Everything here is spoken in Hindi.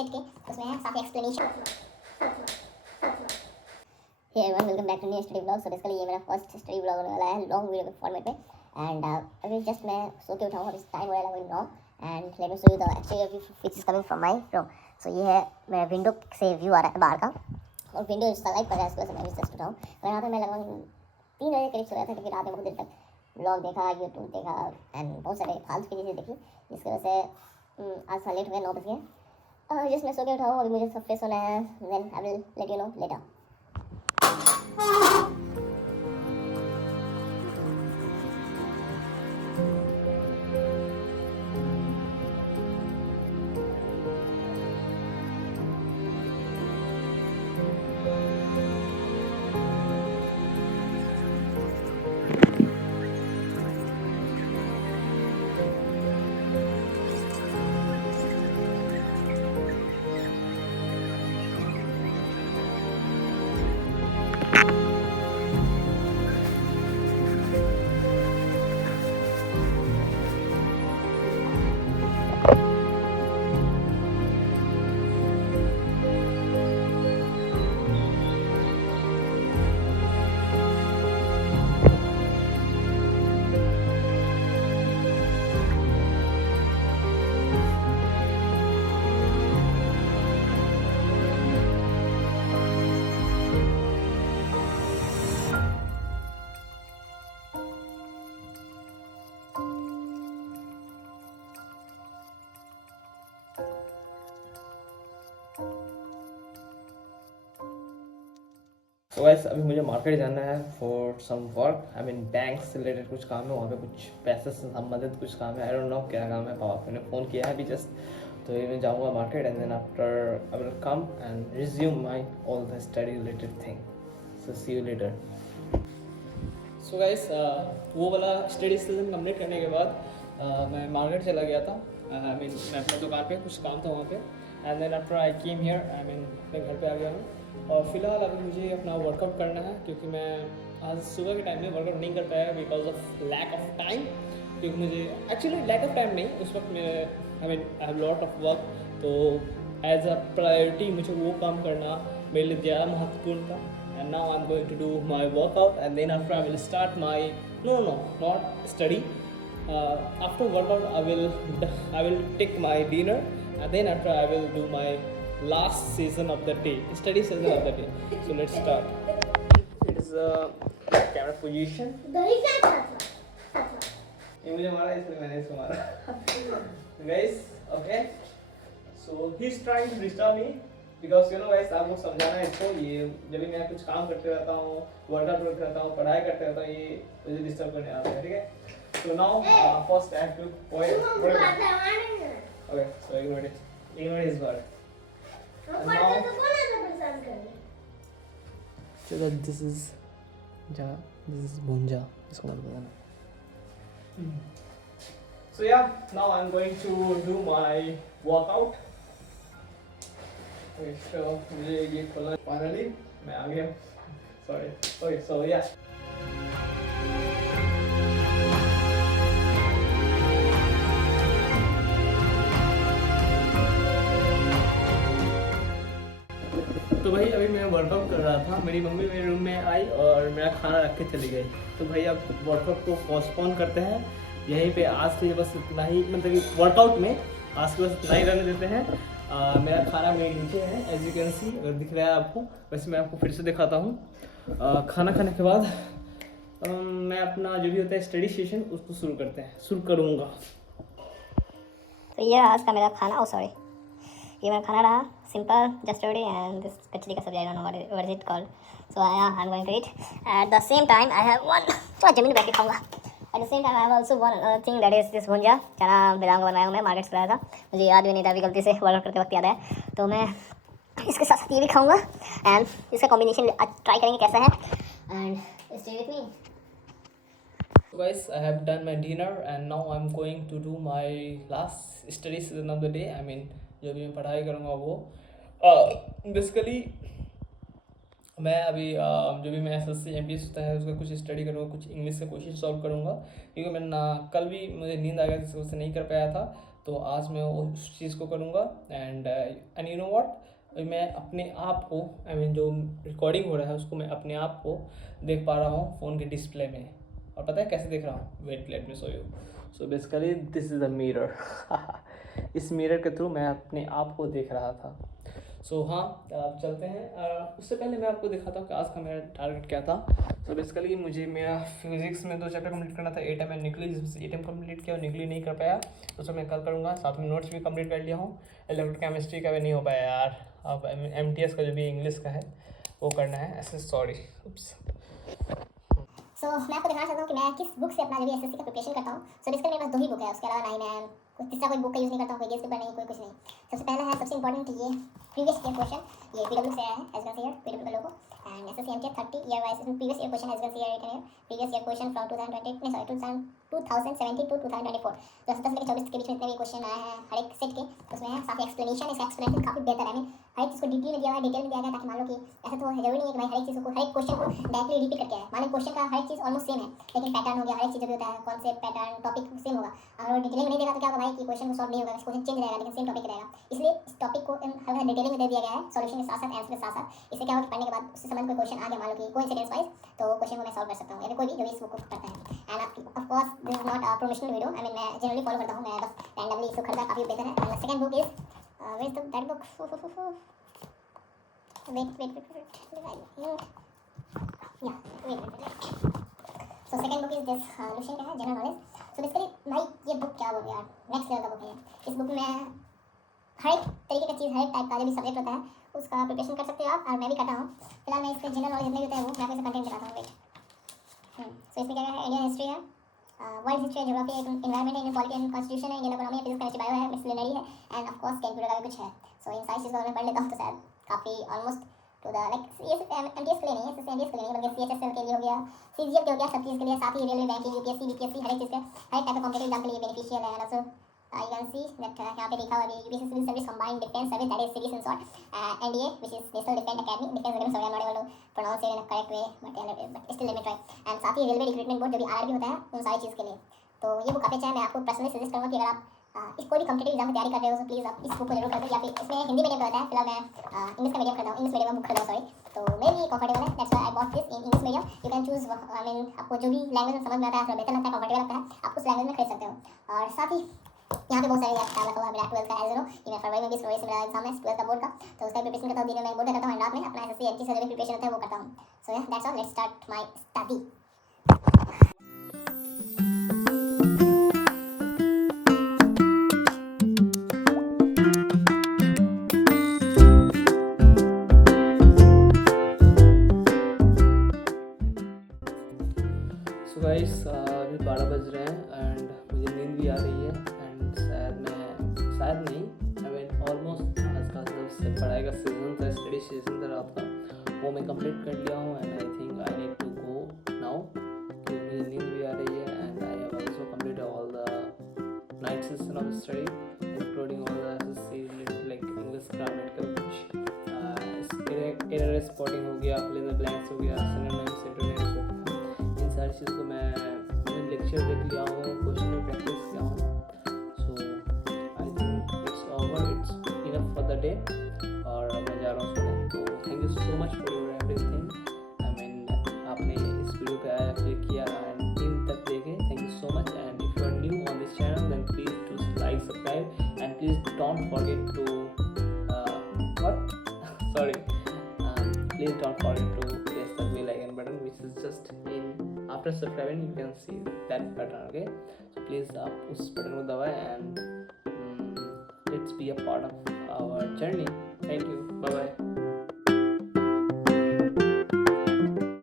सेट के उसमें है साथ explanation. Hey everyone, welcome back to new study blog. So basically ये मेरा फर्स्ट स्टडी ब्लॉग होने वाला है लॉन्ग वीडियो के फॉर्मेट पे। एंड अभी जस्ट मैं सो के उठाऊँ, अभी टाइम हो रहा है 9 and let me show you the actually view which is coming from my room. So ये है मेरा विंडो से व्यू आ रहा है बाहर का, और विंडो सनलाइट पड़ रहा है, इस वजह से मैं भी जस्ट उठाऊँ। और यहाँ पे मैं लगभग 3 बजे करीब सोया था, क्योंकि रात में बहुत देर तक ब्लॉग देखा, यूट्यूब देखा एंड बहुत सारे फालतू की चीज़ें देखी, जिसकी वजह से आज सा लेट हो गया, 9 बज गए। जस्ट मैं सो के उठाऊँ, अभी मुझे सब फ्रेश होना है, then I will let you know later. तो गाइस अभी मुझे मार्केट जाना है for some work, I mean bank से रिलेटेड कुछ काम है, वहाँ पे कुछ पैसे से संबंधित कुछ काम है, आई डोंट नो क्या काम है। पापा ने फ़ोन किया है अभी जस्ट, तो ये मैं जाऊँगा market and then after I will come and resume my all the study related thing. So see you later. So guys वो वाला स्टडी सीजन कंप्लीट करने के बाद मैं मार्केट चला गया था। आई मीन मैं अपने दुकान पे कुछ काम था वहाँ पे, and then after I came here, I mean मैं घर पे आ गया हूँ। और फिलहाल अभी मुझे अपना वर्कआउट करना है, क्योंकि मैं आज सुबह के टाइम में वर्कआउट नहीं कर पाया because of lack of time. क्योंकि मुझे एक्चुअली लैक ऑफ टाइम नहीं, उस वक्त मैं I mean I have lot of work, तो एज अ प्रायोरिटी मुझे वो काम करना मेरे लिए ज़्यादा महत्वपूर्ण था। And now I am going to do my workout and then after I will start my no not study. After workout I will take my dinner, and then after I will do my last season of the day, study season of the day. So let's start. It is a camera position. ये मुझे मारा, इसलिए मैंने इसको मारा। Guys, okay. So he's trying to disturb me because you know guys, आप लोग समझाना है इसको। ये जब भी मैं कुछ काम करते रहता हूँ, वर्कआउट करते रहता हूँ, पढ़ाई करते रहता हूँ, ये मुझे डिस्टर्ब करने आता है, ठीक है। So now first I have to okay, so ignore his word. चलो this is भुंजा, इसको मत बताना। So yeah, now I'm going to do my workout. Okay, so मुझे ये खोलना, finally मैं आ गया, sorry, okay, so yeah. तो भाई अभी मैं वर्कआउट कर रहा था, मेरी मम्मी मेरे रूम में आई और मेरा खाना रख के चली गई। तो भाई अब वर्कआउट को पोस्टपोन करते हैं यहीं पे। आज के लिए बस इतना ही, मतलब कि वर्कआउट में आज के बस इतना ही रहने देते हैं। मेरा खाना मेरे नीचे है, एज यू कैन सी, अगर दिख रहा है आपको। वैसे मैं आपको फिर से दिखाता हूँ। खाना खाने के बाद मैं अपना जो भी होता है स्टडी सेशन उसको शुरू करूँगा। तो ये आज का मेरा खाना, सॉरी, ये मेरा खाना रहा, simple just roti and this कचरी का सब्जी, I don't know what is it called. So I am going to eat. At the same time I have one, तो जमीन बैठ के खाऊंगा। At the same time I have also one other thing, that is this bhunja, चना बादाम का बनाया हूँ मैं, मार्केट से लाया था, मुझे याद भी नहीं था, अभी गलती से वर्कआउट करते वक्त याद है। तो मैं इसके साथ साथ ये भी खाऊंगा एंड इसका कॉम्बिनेशन ट्राई करेंगे कैसा है, and stay with me. So guys, I have done my dinner and now I'm going to do my last study season of the day. I mean जो भी मैं पढ़ाई करूँगा वो बेसिकली मैं अभी जो भी मैं SSC MPS होता है उसका कुछ स्टडी करूँगा, कुछ इंग्लिश का क्वेश्चन सॉल्व करूँगा, क्योंकि मैं ना कल भी मुझे नींद आ गया जिसकी वजह से नहीं कर पाया था। तो आज मैं उस चीज़ को करूँगा एंड यू नो व्हाट, मैं अपने आप को जो रिकॉर्डिंग हो रहा है उसको मैं अपने आप को देख पा रहा हूँ फ़ोन के डिस्प्ले में। और पता है कैसे देख रहा हूँ? Wait let me show you. So basically this is a mirror. इस मिरर के थ्रू मैं अपने आप को देख रहा था। सो हाँ, अब चलते हैं। उससे पहले मैं आपको दिखाता हूँ कि आज का मेरा टारगेट क्या था। सो बेसिकली मुझे मेरा फिजिक्स में 2 चैप्टर कंप्लीट करना था। 8 टाइम मैं निकली, 8 टाइम कंप्लीट किया और निकली नहीं कर पाया, तो उसको मैं कल करूँगा। साथ में नोट्स भी कंप्लीट कर लिया हूँ। इलेक्ट्रोकेमिस्ट्री का भी नहीं हो पाया यार। अब MTS का जो भी इंग्लिश का है वो करना है। ऐसे सॉरी, उप्स। सो मैं आपको दिखाना चाहता हूँ कि मैं किस बुक से अपना जो भी SSC का प्रिपरेशन करता हूँ। सो बेसिकली मेरे पास 2 ही बुक है, उसके अलावा 9 है, कोई तीसरा कोई बुक का यूज़ नहीं करता हूँ, कोई गेस पेपर नहीं, कोई कुछ नहीं। सबसे पहला है, सबसे इंपॉर्टेंट ये प्रीवियस ईयर क्वेश्चन, ये PW से आया है, as can see here PW का logo, and SSC MTS 30 year wise previous year question, as can see here previous year question from 2017 to 2024, तो 17 से लेकर 24 के बीच में जितने भी क्वेश्चन आए हैं हर एक सेट के, उसमें है साथ ही एक्सप्लेनेशन। इसका एक्सप्लेनेशन काफ़ी बेहतर है। हर एक चीज़ को डिटेल में दिया हुआ है, डिटेल में दिया गया, ताकि मान लो कि ऐसा तो जरूरी नहीं है कि भाई हर एक चीज़ को, हर एक क्वेश्चन को डायरेक्टली रिपीट करके आए। मान लो क्वेश्चन का हर एक चीज़ ऑलमोस्ट सेम है, लेकिन पैटर्न हो गया, हर एक चीज़ जो भी होता है, कॉन्सेप्ट, पैटर्न, टॉपिक सेम होगा। अगर डिटेलिंग में नहीं देगा तो क्या होगा भाई कि क्वेश्चन को सॉल्व नहीं होगा, क्वेश्चन चेंज रहेगा लेकिन सेम टॉपिक रहेगा। इसलिए इस टॉपिक को हल्का डिटेलिंग में दे दिया गया है, सॉल्यूशन के साथ साथ, आंसर के साथ साथ। इससे क्या होगा कि पढ़ने के बाद उससे संबंध कोई क्वेश्चन आ गया, मान लो कि कोइंसिडेंस वाइज, तो क्वेश्चन को मैं सॉल्व कर सकता हूँ, या फिर कोई भी जो इस बुक को पढ़ता है। End of course this is not a promotional video, मैं जनरली फॉलो करता हूँ, मैं बस रैंडमली इसको खरीदा, काफ़ी बेहतर है। And second book is where is that book, so second book is this, Lucent का है, जनरल नॉलेज। सो बेसिकली भाई ये बुक क्या बोल यार, नेक्स्ट लेवल का बुक है। इस बुक में हर एक तरीके का चीज़, हर एक टाइप का जो भी सब्जेक्ट होता है उसका प्रिपरेशन कर सकते हो आप, और मैं भी करता हूँ। फिलहाल मैं इसके जनरल नॉलेज जितने भी होता है वो मैं आपको इसे कंटेंट बताता हूँ। वेट, सो इसमें क्या क्या है, इंडियन हिस्ट्री है, वर्ल्ड हिस्ट्री है, ज्योग्राफी है, एनवायरमेंट है, इंडियन पॉलिटी एंड कॉन्स्टिट्यूशन है, इंडियन इकोनॉमी है, फिजिक्स केमिस्ट्री बायो है, मिसलिनरी है, एंड ऑफ कोर्स कंप्यूटर का भी कुछ है। सो इन सारी चीज़ों को मैं पढ़ लेता हूँ तो शायद काफ़ी ऑलमोस्ट टू द लाइक ये सिर्फ MTS के लिए नहीं है, सिर्फ MTS के लिए नहीं, बल्कि CHSL के लिए हो गया, CGL के हो गया, सब चीज़ के लिए, साथ ही रेलवे, बैंकिंग, UPSC, BPSC, हर एक चीज़ के, हर एक टाइप का कॉम्पिटेटिव एग्जाम के लिए बेनिफिशियल है। Also you can see that यहाँ पे लिखा हुआ है UPSC Civil Service Combined Defense Service, that is series in short, NDA, which is National Defense Academy, Defense Academy, sorry I'm not able to pronounce it in a correct way, but still let me try. And साथ ही रेलवे रिक्रूटमेंट बोर्ड जो भी RRB होता है उन सारी चीज़ के लिए। तो ये बुक काफ़ी अच्छा है, मैं आपको पर्सनली सजेस्ट करूँगा कि अगर आप इस कोई भी कॉम्पिटेटिव एग्जाम की तैयारी कर रहे हो तो प्लीज़ आप इस बुक को जरूर कर दो, या फिर इसमें हिंदी मीडियम का होता है, फिलहाल मैं इंग्लिश का मीडियम करता हूँ, इंग्लिश मीडियम बुक खरीदा, सॉरी, तो मेरे लिए कंफर्टेबल है, that's why I bought this in English medium. You can choose, आपको जो भी लैंग्वेज में समझ में आता है, थोड़ा बेहतर लगता है, कंफर्टेबल लगता है, आप उस लैंग्वेज में खरीद सकते हो। और साथ ही यहाँ पे बहुत सारे काम रखा हुआ है। मेरा 12th का एज नो कि मैं फरवरी में भी फरवरी से मेरा एग्जाम है 12th का बोर्ड का, तो उसका प्रिपरेशन करता हूँ। दिन में मैं बोर्ड करता हूँ, रात में अपना SSC MT से जो भी प्रिपरेशन होता है वो करता हूँ। सो या that's all, let's start my study. So guys अभी 12 बज रहे हैं एंड मुझे नींद भी आ रही है, एंड शायद नहीं ऑलमोस्ट आज का सबसे पढ़ाई का सीजन था, स्टडी सीजन था रात का, वो मैं कंप्लीट कर लिया हूँ। And I think I need to go now, क्योंकि मुझे नींद भी आ रही है। And I have also completed all the night session of study including all the SSC related like English, grammatical, कुछ एरर स्पॉटिंग हो गया, फिल इन द ब्लैंक्स हो गया, सिनोनिम्स, एंटोनिम्स हो गया, इन सारी चीज़ को मैंने लेक्चर देख लिया हूँ, क्वेश्चन में प्रैक्टिस किया हूँ। So I think it's over, it's enough for the day, और मैं जा रहा हूँ सोने। तो thank you so much for your everything. आपने इस वीडियो पे आया, क्लिक किया एंड इन तक देखे, thank you so much. And if you are new on this channel then please to like, subscribe, and please don't forget to please don't forget to press the bell icon button, which is just in after subscribing you can see that button, okay? So please आप उस बटन को दबाएं and let's be a part of our journey.